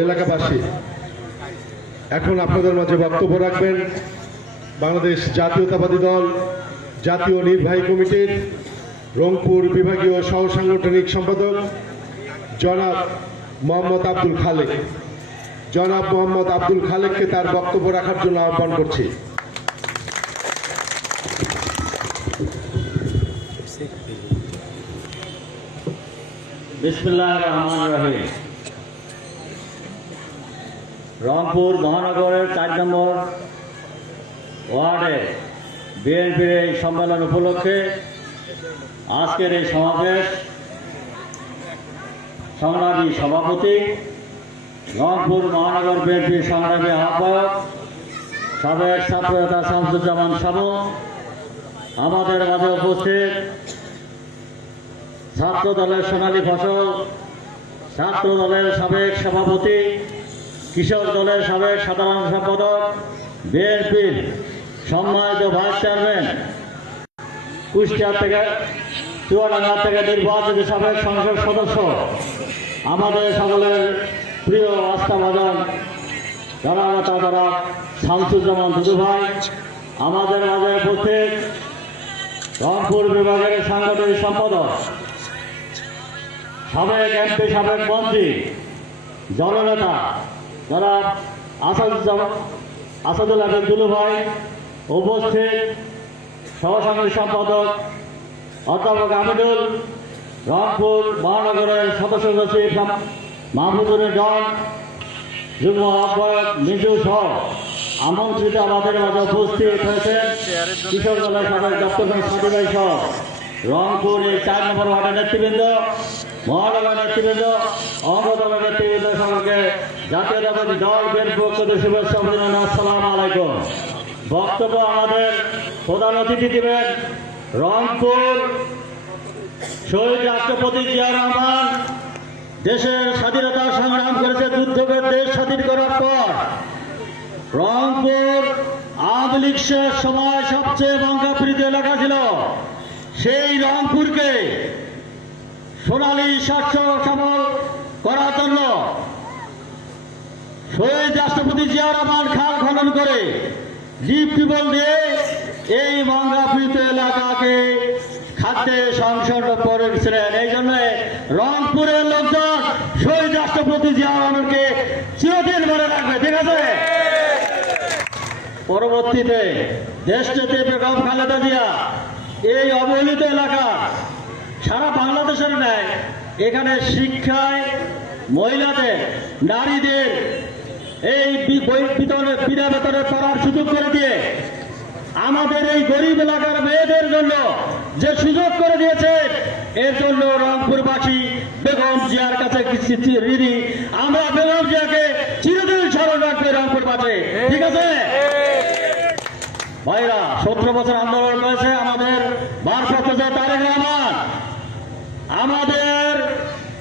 এলাকাবাসী, এখন আপনাদের মাঝে বক্তব্য রাখবেন বাংলাদেশ জাতীয়তাবাদী দল, জাতীয় নির্বাহী কমিটির রংপুর বিভাগীয় সহ সাংগঠনিক সম্পাদক জনাব মোহাম্মদ আব্দুল খালেক। জনাব মোহাম্মদ আব্দুল খালেককে তার বক্তব্য রাখার জন্য আহ্বান করছি। রহমান রহিম। রংপুর মহানগরের চার নম্বর ওয়ার্ডে বিএনপির এই সম্মেলন উপলক্ষে আজকের এই সমাবেশ সংগ্রামী সভাপতি, রংপুর মহানগর বিএনপির সংগ্রামী আহ্বায়ক, সাবেক ছাত্রনেতা শামসুজ্জামান সামু, আমাদের মাঝে উপস্থিত ছাত্র দলের সোনালী ফসল ছাত্র দলের সাবেক সভাপতি কৃষক দলের সাবেক সাধারণ সম্পাদক বিএনপির সম্মানিত ভাইস চেয়ারম্যান, কুষ্টিয়া থেকে, চুয়াডাঙ্গা থেকে নির্বাচিত সাবেক সংসদ সদস্য, আমাদের সকলের প্রিয় আস্থাভাজন যারা তারা শামসুজ্জামান দুদু ভাই, আমাদের মাঝে উপস্থিত রংপুর বিভাগের সাংগঠনিক সম্পাদক, সাবেক এমপি, সাবেক মন্ত্রী, জননেতা যারা আসাদুজ্জামান আসাদুল আবেদ দুলু ভাই উপস্থিত সহসাংগঠনিক সম্পাদক অধ্যাপক আমিনুল, রংপুর মহানগরের সদস্য সচিব মাহমুদুর ডন যুগ্ম আহ্বায়ক মিজু সহ আমন্ত্রিত আমাদের মাঝে উপস্থিত হয়েছেন কৃষক দলের সাবেক সাথী ভাই সহ রংপুর এই চার নম্বর ওয়ার্ডের নেতৃবৃন্দ, মহানগর নেতৃবৃন্দ অঙ্গ দলের নেতৃবৃন্দ সকলকে জাতীয়তাবাদী দল বিএনপি পক্ষ থেকে শুভেচ্ছা অভিনন্দন, আসসালামু আলাইকুম। বক্তব্য আমাদের প্রধান অতিথি দিবেন রংপুর শহীদ রাষ্ট্রপতি জিয়া রহমান। দেশের স্বাধীনতা সংগ্রাম করেছে যুদ্ধ করে দেশ স্বাধীন করার পর। রংপুর আওয়ামী লীগ সময় সবচেয়ে বঙ্গাপ্রীত এলাকা ছিল। সেই রংপুরকে সোনালী স্বাস্থ্য সবল করার জন্য শহীদ রাষ্ট্রপতি জিয়া রহমান খাল খনন করে লিপ টিউবওয়েল দিয়ে এই মঙ্গাপীড়িত এলাকাকে খাদ্যে সংসদ করেছিলেন এই জন্য রংপুরের লোকজন শহীদ রাষ্ট্রপতি জিয়া রহমানকে চিরদিন মনে রাখবে, ঠিক আছে? পরবর্তীতে দেশটিতে বেগম খালেদা জিয়া এই অবহেলিত এলাকা সারা বাংলাদেশের নেয় এখানে শিক্ষায়, মহিলাদের, নারীদের এই সুযোগ করে দিয়ে আমাদের এই গরিব এলাকার মেয়েদের জন্য যে সুযোগ করে দিয়েছে আমরা ঠিক আছে? ভাইরা, সতেরো বছর আন্দোলন করেছে আমাদের আমাদের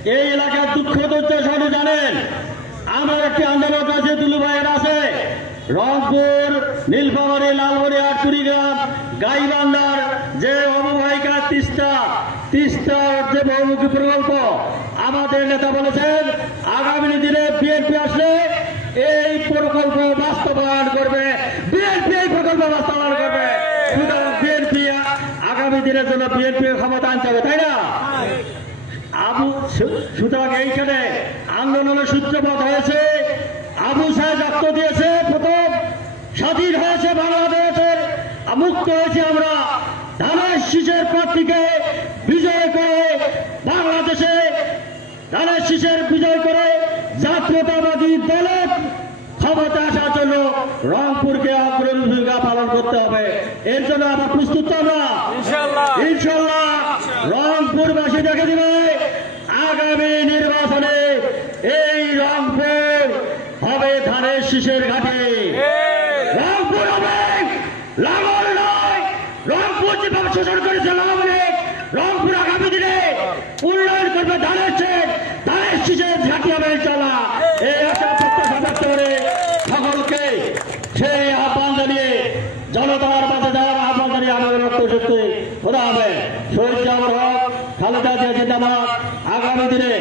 এই এলাকার দুঃখ দুঃখ সবাই জানেন আমার একটি আন্দোলন আছে দুলু ভাইয়ের আছে। রংপুর নীলফামারী লালমনিহাট কুড়িগ্রাম গাইবান্ধার যে অববাহিকা তিস্তা তিস্তার যে বহুমুখী প্রকল্প আমাদের নেতা বলেছেন আগামী দিনে বিএনপি আসলে এই প্রকল্প বাস্তবায়ন করবে। বিএনপি এই প্রকল্প বাস্তবায়ন করবে। সুতরাং বিএনপি আগামী দিনের জন্য বিএনপি ক্ষমতা আনতে হবে তাই না? আবু সু- সুতরাং এইখানে আন্দোলনের সূত্রপাত হয়েছে। আবু সাহেব রক্ত দিয়েছে। প্রথম স্বাধীন হয়েছে বাংলাদেশের। মুক্ত হয়েছে আমরা। ধানের শীষের প্রার্থীকে বিজয় করে বাংলাদেশে ধানের শীষের বিজয় করে জাতীয়তাবাদী দলের ক্ষমতা আসার জন্য রংপুরকে অগ্রণী ভূমিকা পালন করতে হবে। এর জন্য আমরা প্রস্তুত আমরা? ইনশাল্লাহ রংপুরবাসী দেখে দিবে। আগামী নির্বাচনে হবে ধানের শীষের ঘাটে। রংপুর হবে লাঙ্গল নয় রংপুর যেভাবে শোষণ করেছে লাঙ্গলে রংপুর আগামী দিনে উন্নয়ন করবে ধানের শেষ ধানের শীষের ঘাটি হবে ইনশাল্লাহ এই আশা প্রত্যাশা ব্যক্ত করে সকলকে সেই আহ্বান জানিয়ে জনতার মাঝে যাওয়ার আহ্বান জানিয়ে আমাদের রক্ত সত্যি খোদা হবে শহীদ জামর হক খালেদা জিয়া জিন্দাবাদ। আগামী দিনে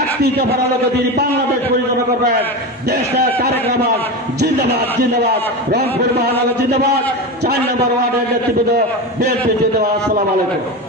এক একটি দফার আলোকে তিনি বাংলাদেশ পরিচালনা করবেন। দেশটা তারেক রহমান, জিন্দাবাদ জিন্দাবাদ। রংপুর মহানগর, জিন্দাবাদ। চার নম্বর ওয়ার্ডের নেতৃবৃন্দ, বিএনপি জিন্দাবাদ। আসসালাম আলাইকুম।